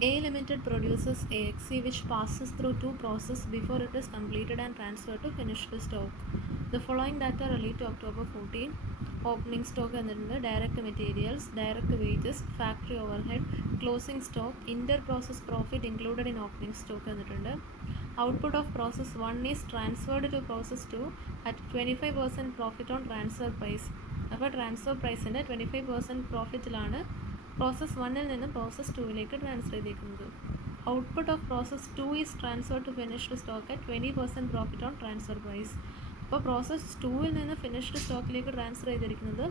A Limited produces AXE which passes through two processes before it is completed and transferred to finished stock. The following data relate to October 14. Opening stock and direct materials, direct wages, factory overhead, closing stock, inter-process profit included in opening stock. Output of process 1 is transferred to process 2 at 25% profit on transfer price. അപ്പോൾ transfer പ്രൈസിൻ്റെ 25% പ്രോഫിറ്റിലാണ് process 1-ൽ നിന്ന് process 2-ലേക്ക് transfer ചെയ്തേക്കുന്നത്. Output of process 2 is transfer to finished stock at 20% profit on transfer price. അപ്പോൾ process 2-ൽ നിന്ന് ഫിനിഷ്ഡ് സ്റ്റോക്കിലേക്ക് ട്രാൻസ്ഫർ ചെയ്തിരിക്കുന്നത്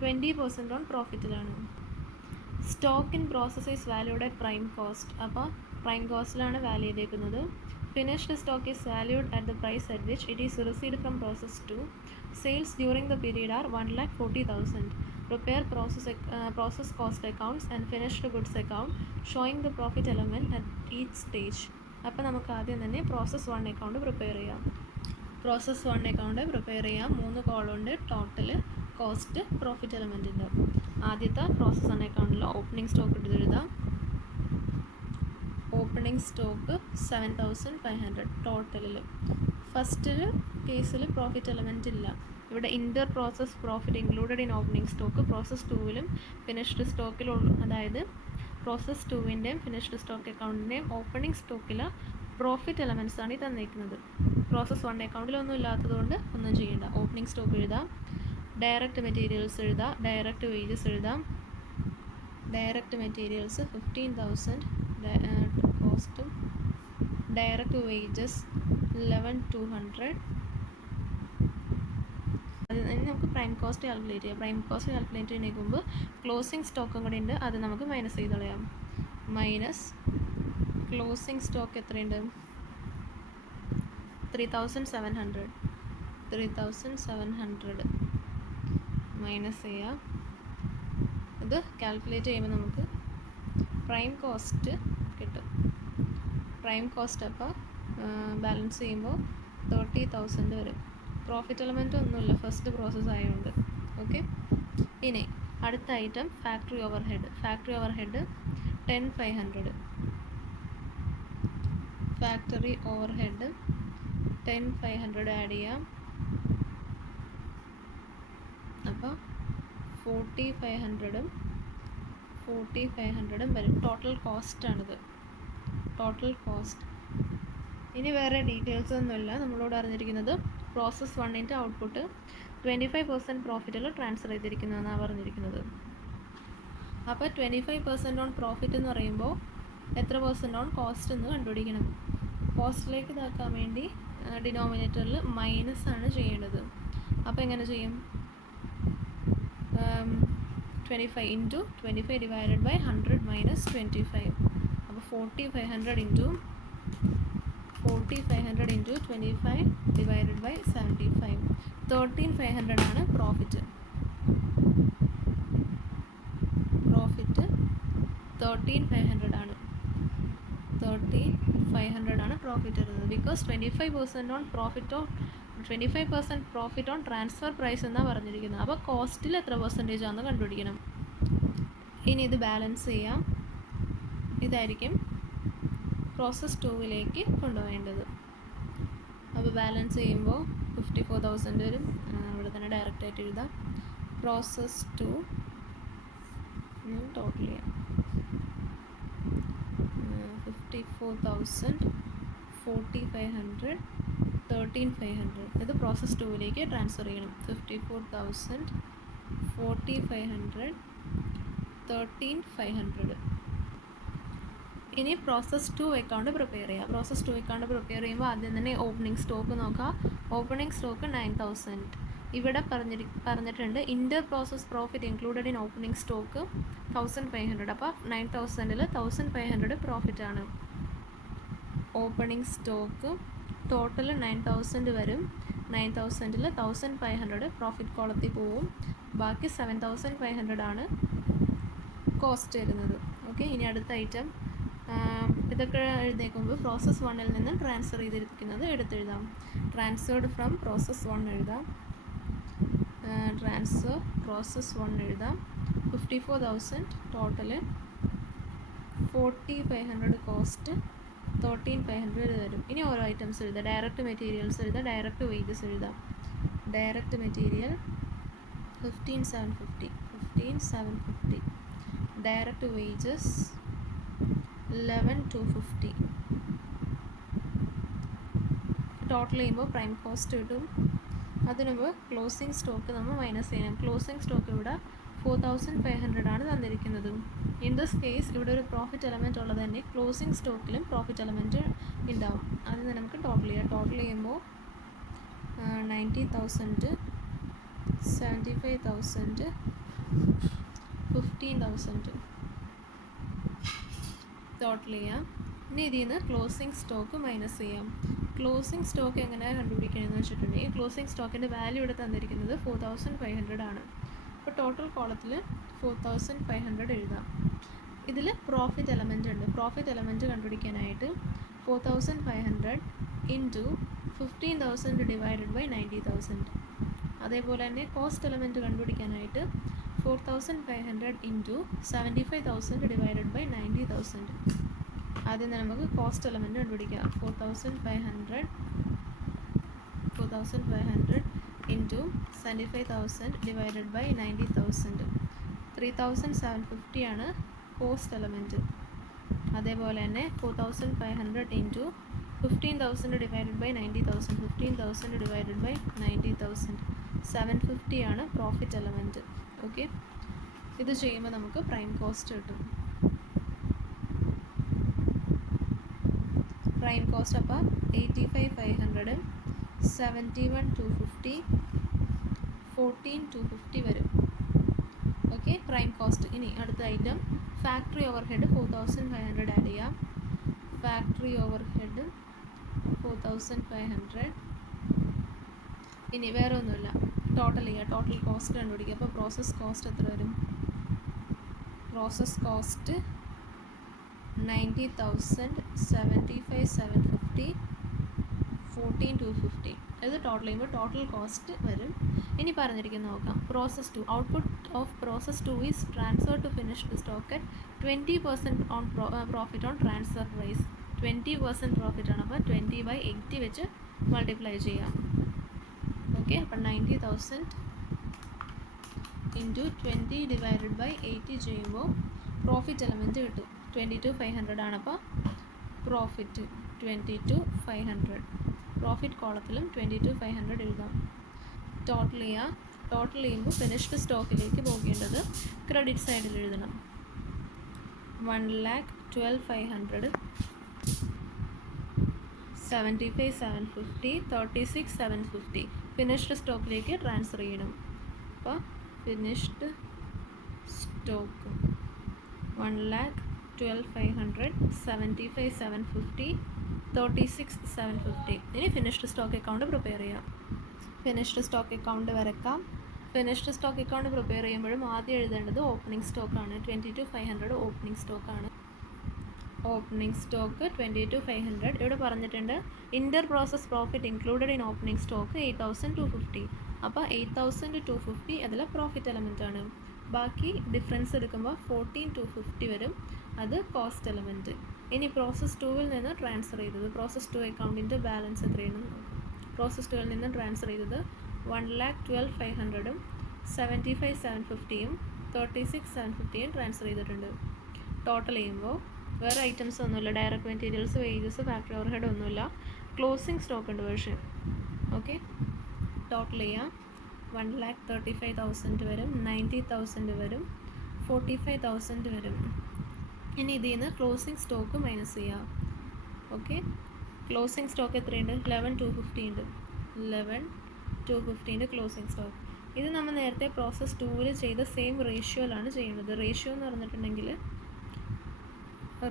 20% ഓൺ പ്രോഫിറ്റിലാണ്. Stock in process is valued at prime cost. അപ്പോൾ പ്രൈം കോസ്റ്റിലാണ് വാല്യൂ ചെയ്തേക്കുന്നത്. Finished stock is valued at the price at which it is received from process 2. Sales during the period are 1,40,000. Prepare process cost accounts and finished goods account showing the profit element at each stage. അപ്പോൾ നമുക്ക് ആദ്യം തന്നെ process 1 account prepare ചെയ്യാം. Process 1 account prepare ചെയ്യാം. 3 കോളുണ്ട്. Total, cost, profit element ഉണ്ട്. ആദ്യത്തെ process 1 അക്കൗണ്ടിൽ ഓപ്പണിംഗ് സ്റ്റോക്ക് എടുത്ത് എഴുതാം. ഓപ്പണിംഗ് സ്റ്റോക്ക് 7,500 ടോട്ടലിൽ. ഫസ്റ്റ് കേസിൽ പ്രോഫിറ്റ് എലമെൻ്റ് ഇല്ല. ഇവിടെ inter process profit included in opening stock process 2-ലും ഫിനിഷ്ഡ് സ്റ്റോക്കിലുള്ളൂ. അതായത് പ്രോസസ് 2-ൻ്റെയും ഫിനിഷ്ഡ് സ്റ്റോക്ക് അക്കൗണ്ടിൻ്റെയും ഓപ്പണിംഗ് സ്റ്റോക്കിൽ പ്രോഫിറ്റ് എലമെൻറ്റ്സ് ആണ് ഈ തന്നിരിക്കുന്നത്. പ്രോസസ് 1 അക്കൗണ്ടിലൊന്നും ഇല്ലാത്തതുകൊണ്ട് ഒന്നും ചെയ്യേണ്ട. ഓപ്പണിംഗ് സ്റ്റോക്ക് എഴുതാം. ഡയറക്റ്റ് മെറ്റീരിയൽസ് എഴുതാം. ഡയറക്റ്റ് വേജസ് എഴുതാം. ഡയറക്റ്റ് മെറ്റീരിയൽസ് 15,000 കോസ്റ്റും ഡയറക്റ്റ് വേജസ് 11,200. അത് നമുക്ക് പ്രൈം കോസ്റ്റ് കാൽക്കുലേറ്റ് ചെയ്യാം. പ്രൈം കോസ്റ്റ് കാൽക്കുലേറ്റ് ചെയ്യുന്നതിന് മുമ്പ് ക്ലോസിംഗ് സ്റ്റോക്കും കൂടി ഉണ്ട്, അത് നമുക്ക് മൈനസ് ചെയ്ത് കളയാം. മൈനസ് ക്ലോസിംഗ് സ്റ്റോക്ക് എത്രയുണ്ട്? 3,700. 3,700 മൈനസ് ചെയ്യാം. ഇത് കാൽക്കുലേറ്റ് ചെയ്യുമ്പോൾ നമുക്ക് പ്രൈം കോസ്റ്റ് കിട്ടും. പ്രൈം കോസ്റ്റ് അപ്പോൾ ബാലൻസ് ചെയ്യുമ്പോൾ 30,000 വരും. പ്രോഫിറ്റ് എലമെൻറ്റ് ഒന്നുമില്ല, ഫസ്റ്റ് പ്രോസസ്സ് ആയതുകൊണ്ട്. ഓക്കെ, ഇനി അടുത്ത item factory overhead. Factory overhead 10,500. Factory overhead 10,500 add ചെയ്യാം. അപ്പോൾ 4,500 വരും. ടോട്ടൽ കോസ്റ്റാണിത്. Total cost. ഇനി വേറെ ഡീറ്റെയിൽസ് ഒന്നുമില്ല. നമ്മളോട് അറിഞ്ഞിരിക്കുന്നത് പ്രോസസ് 1-ൻ്റെ ഔട്ട്പുട്ട് 25% പ്രോഫിറ്റിൽ ട്രാൻസ്ഫർ ചെയ്തിരിക്കുന്നതെന്നാണ് പറഞ്ഞിരിക്കുന്നത്. അപ്പോൾ 25% ഓൺ പ്രോഫിറ്റ് എന്ന് പറയുമ്പോൾ എത്ര പെർസെൻ്റ് ഓൺ കോസ്റ്റ് എന്ന് കണ്ടുപിടിക്കണം. കോസ്റ്റിലേക്ക് ഇതാക്കാൻ വേണ്ടി ഡിനോമിനേറ്ററിൽ മൈനസ് ആണ് ചെയ്യേണ്ടത്. അപ്പോൾ എങ്ങനെ ചെയ്യും? 25 ഇൻറ്റു 25 ഡിവൈഡഡ് ബൈ 100 മൈനസ് 25. അപ്പോൾ 4,500 ഇൻറ്റു 25 ഡിവൈഡഡ് ബൈ 75. 13,500 ആണ് പ്രോഫിറ്റ്. 13,500 ആണ്. 13,500 ആണ് പ്രോഫിറ്റ് വരുന്നത്. Because 25% on profit on 25% profit on transfer price എന്നാണ് പറഞ്ഞിരിക്കുന്നത്. അപ്പോൾ കോസ്റ്റിൽ എത്ര പെർസെൻറ്റേജ് ആണെന്ന് കണ്ടുപിടിക്കണം. ഇനി ഇത് ബാലൻസ് ചെയ്യാം. ഇതായിരിക്കും പ്രോസസ് 2-ലേക്ക് കൊണ്ടുപോകേണ്ടത്. അപ്പോൾ ബാലൻസ് ചെയ്യുമ്പോൾ 54,000 വരും. ഇവിടെ തന്നെ ഡയറക്റ്റായിട്ട് എഴുതാം. പ്രോസസ് 2 ടോട്ടൽ ചെയ്യാം. 54,000, 4,500, 13,500. ഇത് പ്രോസസ് 2-ലേക്ക് ട്രാൻസ്ഫർ ചെയ്യണം. 54,000, 4,500, 13,500. ഇനി പ്രോസസ് 2 അക്കൗണ്ട് പ്രിപ്പയർ ചെയ്യുക. പ്രോസസ് 2 അക്കൗണ്ട് പ്രിപ്പയർ ചെയ്യുമ്പോൾ ആദ്യം തന്നെ ഓപ്പണിംഗ് സ്റ്റോക്ക് നോക്കാം. Opening stock 9,000. ഇവിടെ പറഞ്ഞിട്ടുണ്ട് inter process profit included in opening stock 1,500. അപ്പോൾ 9,000-ൽ 1,500 പ്രോഫിറ്റാണ്. ഓപ്പണിംഗ് സ്റ്റോക്ക് ടോട്ടൽ 9,000 വരും. 9,000-ൽ 1,500 പ്രോഫിറ്റ് കോളത്തിൽ പോവും. ബാക്കി 7,500 ആണ് കോസ്റ്റ് വരുന്നത്. ഓക്കെ, ഇനി അടുത്ത ഐറ്റം ഇതൊക്കെ എഴുതേക്കുമ്പോൾ പ്രോസസ് 1-ൽ നിന്ന് ട്രാൻസ്ഫർ ചെയ്തിരിക്കുന്നത് എടുത്തെഴുതാം. ട്രാൻസ്ഫേർഡ് ഫ്രം പ്രോസസ് 1 എഴുതാം. ട്രാൻസ്ഫർ പ്രോസസ് 1 എഴുതാം. 54,000 ടോട്ടൽ 4500 കോസ്റ്റ്, 13500 തരും. ഇനി ഓരോ ഐറ്റംസ് എഴുതാം. ഡയറക്റ്റ് മെറ്റീരിയൽസ് എഴുതാം, ഡയറക്റ്റ് വേജസ് എഴുതാം. Direct material 15750, direct wages 11250. Total ചെയ്യുമ്പോൾ പ്രൈം കോസ്റ്റ് കിട്ടും. അതിനുമുമ്പ് ക്ലോസിംഗ് സ്റ്റോക്ക് നമ്മൾ മൈനസ് ചെയ്യണം. ക്ലോസിംഗ് സ്റ്റോക്ക് ഇവിടെ 4500 ആണ് തന്നിരിക്കുന്നത്. ഇൻ ദിസ് കേസ് ഇവിടെ ഒരു പ്രോഫിറ്റ് എലമെൻറ്റ് ഉള്ളത് തന്നെ ക്ലോസിംഗ് സ്റ്റോക്കിലും പ്രോഫിറ്റ് എലമെൻറ്റ് ഉണ്ടാവും. അതിന് നമുക്ക് ടോട്ടൽ ചെയ്യാം. ടോട്ടൽ ചെയ്യുമ്പോൾ 90,000, 75,000, 15,000 ടോട്ടൽ ചെയ്യാം. ഇനി ഇതിൽ നിന്ന് ക്ലോസിംഗ് സ്റ്റോക്ക് മൈനസ് ചെയ്യാം. ക്ലോസിംഗ് സ്റ്റോക്ക് എങ്ങനെയാണ് കണ്ടുപിടിക്കണമെന്ന് വെച്ചിട്ടുണ്ടെങ്കിൽ ക്ലോസിംഗ് സ്റ്റോക്കിൻ്റെ വാല്യൂ ഇവിടെ തന്നിരിക്കുന്നത് 4500 ആണ്. അപ്പോൾ ടോട്ടൽ കോളത്തിൽ 4500 എഴുതാം. ഇതിൽ പ്രോഫിറ്റ് എലമെൻ്റ് ഉണ്ട്. പ്രോഫിറ്റ് എലമെൻറ്റ് കണ്ടുപിടിക്കാനായിട്ട് 4500 ഇൻറ്റു 15,000 ഡിവൈഡഡ് ബൈ 90,000. അതേപോലെ തന്നെ കോസ്റ്റ് എലമെൻറ്റ് കണ്ടുപിടിക്കാനായിട്ട് 4500 ഇൻറ്റു 75,000 ഡിവൈഡഡ് ബൈ 90,000. ആദ്യം തന്നെ നമുക്ക് കോസ്റ്റ് എലമെൻറ്റ് കണ്ടുപിടിക്കാം. 4500 ഇൻറ്റു 75,000 ഡിവൈഡഡ് ബൈ 90,000. 3750 ആണ് കോസ്റ്റ് എലമെൻറ്റ്. അതേപോലെ തന്നെ 4500 into 15,000 divided by 90,000, 15,000 divided by 90,000, 750 ആണ് പ്രോഫിറ്റ് എലമെൻറ്റ്. ഓക്കെ, ഇത് ചെയ്യുമ്പോൾ നമുക്ക് പ്രൈം കോസ്റ്റ് കിട്ടും. പ്രൈം കോസ്റ്റ് അപ്പോൾ 85,500, 71,250, 14,250 വരും. Okay, prime cost. ഇനി അടുത്ത item factory overhead 4500 add ചെയ്യാം. Factory overhead 4500. ഇനി വേറെ ഒന്നുമില്ല, ടോട്ടൽ ചെയ്യുക. ടോട്ടൽ കോസ്റ്റ് കണ്ടുപിടിക്കുക. അപ്പോൾ പ്രോസസ് കോസ്റ്റ് എത്ര വരും? Process cost 90,000, 75,750, 14,250. ഇത് ടോട്ടൽ ചെയ്യുമ്പോൾ ടോട്ടൽ കോസ്റ്റ് വരും. ഇനി പറഞ്ഞിരിക്കുന്നത് നോക്കാം. Process 2, output of process 2 is transfer to finished stock at 20% on profit on transfer price. 20% profit ആണ്. അപ്പോൾ 20/80 വെച്ച് മൾട്ടിപ്ലൈ ചെയ്യാം. ഓക്കെ, അപ്പം 90,000 ഇൻറ്റു 20 ഡിവൈഡഡ് ബൈ 80 ചെയ്യുമ്പോൾ പ്രോഫിറ്റ് എലമെൻറ്റ് കിട്ടും. 22,500 ആണ്. അപ്പോൾ പ്രോഫിറ്റ് 22,500. പ്രോഫിറ്റ് കോളത്തിലും 22,500 എഴുതാം. ടോട്ടൽ ചെയ്യുക. ടോട്ടൽ ചെയ്യുമ്പോൾ ഫിനിഷ്ഡ് സ്റ്റോക്കിലേക്ക് പോകേണ്ടത് ക്രെഡിറ്റ് സൈഡിൽ എഴുതണം. 1,12,500, 75,750, 36,750 ഫിനിഷ്ഡ് സ്റ്റോക്കിലേക്ക് ട്രാൻസ്ഫർ ചെയ്യണം. അപ്പോൾ ഫിനിഷ്ഡ് സ്റ്റോക്ക് 1,12,500, 75,750, 36,750. ഇനി ഫിനിഷ്ഡ് സ്റ്റോക്ക് അക്കൗണ്ട് പ്രിപ്പയർ ചെയ്യാം. ഫിനിഷ്ഡ് സ്റ്റോക്ക് അക്കൗണ്ട് വരക്കാം. ഫിനിഷ്ഡ് സ്റ്റോക്ക് അക്കൗണ്ട് പ്രിപ്പയർ ചെയ്യുമ്പോഴും ആദ്യം എഴുതേണ്ടത് ഓപ്പണിംഗ് സ്റ്റോക്കാണ്. 22,500 ഓപ്പണിംഗ് സ്റ്റോക്കാണ്. Opening stock 22,500. ഇവിടെ പറഞ്ഞിട്ടുണ്ട് inter process profit included in opening stock 8,250. അപ്പോൾ 8,250 അതിൽ പ്രോഫിറ്റ് എലമെൻ്റ് ആണ്. ബാക്കി ഡിഫറൻസ് എടുക്കുമ്പോൾ 14,250 വരും. അത് കോസ്റ്റ് എലമെൻറ്റ്. ഇനി പ്രോസസ് 2വിൽ നിന്ന് ട്രാൻസ്ഫർ ചെയ്തത് പ്രോസസ് 2 അക്കൗണ്ടിൻ്റെ ബാലൻസ് എത്രയാണെന്ന് നോക്കാം. പ്രോസസ് 2വിൽ നിന്ന് ട്രാൻസ്ഫർ ചെയ്തത് 1,12,500, 75,750, 36,750 ട്രാൻസ്ഫർ ചെയ്തിട്ടുണ്ട്. ടോട്ടൽ ചെയ്യുമ്പോൾ വേറെ ഐറ്റംസ് ഒന്നുമില്ല. Direct materials, wages, factory over head ഒന്നുമില്ല. ക്ലോസിംഗ് സ്റ്റോക്ക് ഉണ്ട് പക്ഷേ. ഓക്കെ, ടോട്ടൽ ചെയ്യാം. 1,35,000 വരും, 90,000 വരും, 45,000 വരും. ഇനി ഇതിൽ നിന്ന് ക്ലോസിംഗ് സ്റ്റോക്ക് മൈനസ് ചെയ്യാം. ഓക്കെ, ക്ലോസിംഗ് സ്റ്റോക്ക് എത്രയുണ്ട്? 11,250 ഉണ്ട്. 11,250 ക്ലോസിംഗ് സ്റ്റോക്ക്. ഇത് നമ്മൾ നേരത്തെ പ്രോസസ് 2വിൽ ചെയ്ത സെയിം റേഷ്യോയിലാണ് ചെയ്യുന്നത്. റേഷ്യോ എന്ന് പറഞ്ഞിട്ടുണ്ടെങ്കിൽ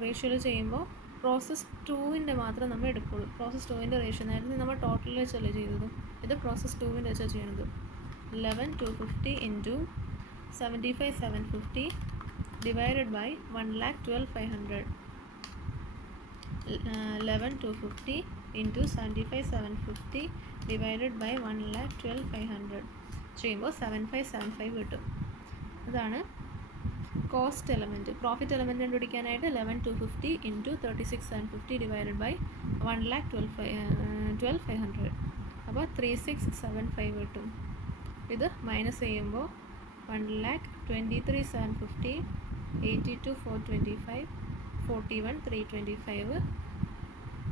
റേഷ്യോയിൽ ചെയ്യുമ്പോൾ പ്രോസസ് 2വിൻ്റെ മാത്രം നമ്മൾ എടുക്കുള്ളൂ. പ്രോസസ് 2വിൻ്റെ റേഷ്യോ നേരത്തെ നമ്മൾ ടോട്ടൽ വെച്ചല്ലേ ചെയ്തത്. ഇത് പ്രോസസ് 2വിൻ്റെ വെച്ചാണ് ചെയ്യുന്നത്. 11,250 into 75,750 divided by 1,12,500. 11,250 into 75,750 divided by 1,12,500 ചെയ്യുമ്പോൾ 7,575 കിട്ടും. ഇതാണ് കോസ്റ്റ് എലമെൻറ്റ്, പ്രോഫിറ്റ് എലമെൻറ്റ് കണ്ടുപിടിക്കാനായിട്ട് 11,250 ഇൻറ്റു 36,750 ഡിവൈഡഡ് ബൈ 1,12,500. അപ്പോൾ 3675 കിട്ടും. ഇത് മൈനസ് ചെയ്യുമ്പോൾ 1,23,750, 82,425, 41,325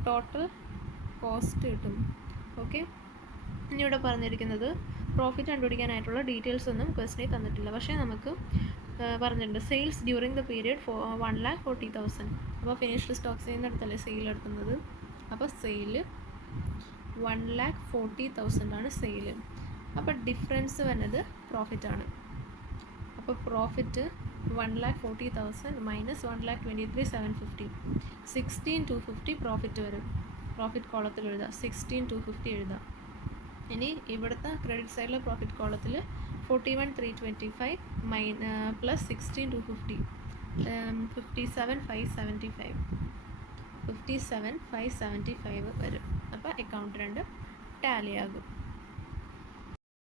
ടോട്ടൽ കോസ്റ്റ് കിട്ടും. ഓക്കെ, ഇനി ഇവിടെ പറഞ്ഞിരിക്കുന്നത് പ്രോഫിറ്റ് കണ്ടുപിടിക്കാനായിട്ടുള്ള ഡീറ്റെയിൽസ് ഒന്നും ക്വസ്റ്റിനിൽ തന്നിട്ടില്ല. പക്ഷേ നമുക്ക് പറഞ്ഞിട്ടുണ്ട് സെയിൽസ് ഡ്യൂറിങ് ദ പീരിയഡ് 1,40,000. അപ്പോൾ ഫിനിഷ്ഡ് സ്റ്റോക്സ് ചെയ്യുന്നിടത്തല്ലേ സെയിൽ എടുക്കുന്നത്. അപ്പോൾ സെയിൽ 1,40,000 ആണ് സെയിൽ. അപ്പോൾ ഡിഫറൻസ് വരുന്നത് പ്രോഫിറ്റാണ്. അപ്പോൾ പ്രോഫിറ്റ് 1,40,000 മൈനസ് 1,23,750, 16,250 പ്രോഫിറ്റ് വരും. പ്രോഫിറ്റ് കോളത്തിൽ എഴുതാം, 16,250 എഴുതാം. ഇനി ഇവിടുത്തെ ക്രെഡിറ്റ് സൈഡിലെ പ്രോഫിറ്റ് കോളത്തിൽ 41,325 പ്ലസ് 16,250, 57,575 വരും. അപ്പോൾ അക്കൗണ്ട് 2 ടാലി ആകും.